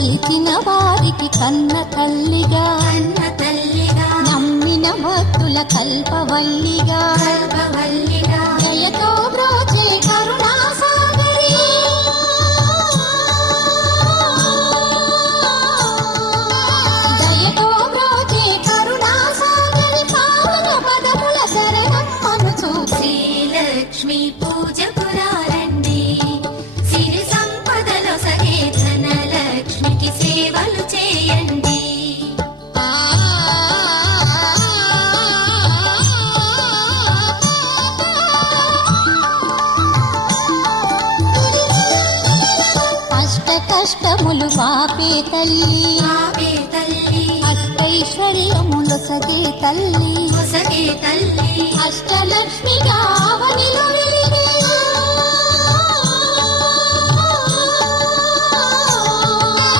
కొలిచిన వారికి కన్న తల్లిగా నమ్మిన భక్తుల కల్పవల్లిగా దయతో బ్రోచే కరుణా సాగరి దయతో బ్రోచే కరుణా సాగరి పావన పదముల శరణం మనుచు శ్రీలక్ష్మి పూజకు రండి సిరి సంపదలో సగే ధనలక్ష్మికి సేవలు చేయండి. కష్టములు పాపే తల్లి అష్టైశ్వర్యములు సగే తల్లి అష్టలక్ష్మిగా అవనిలో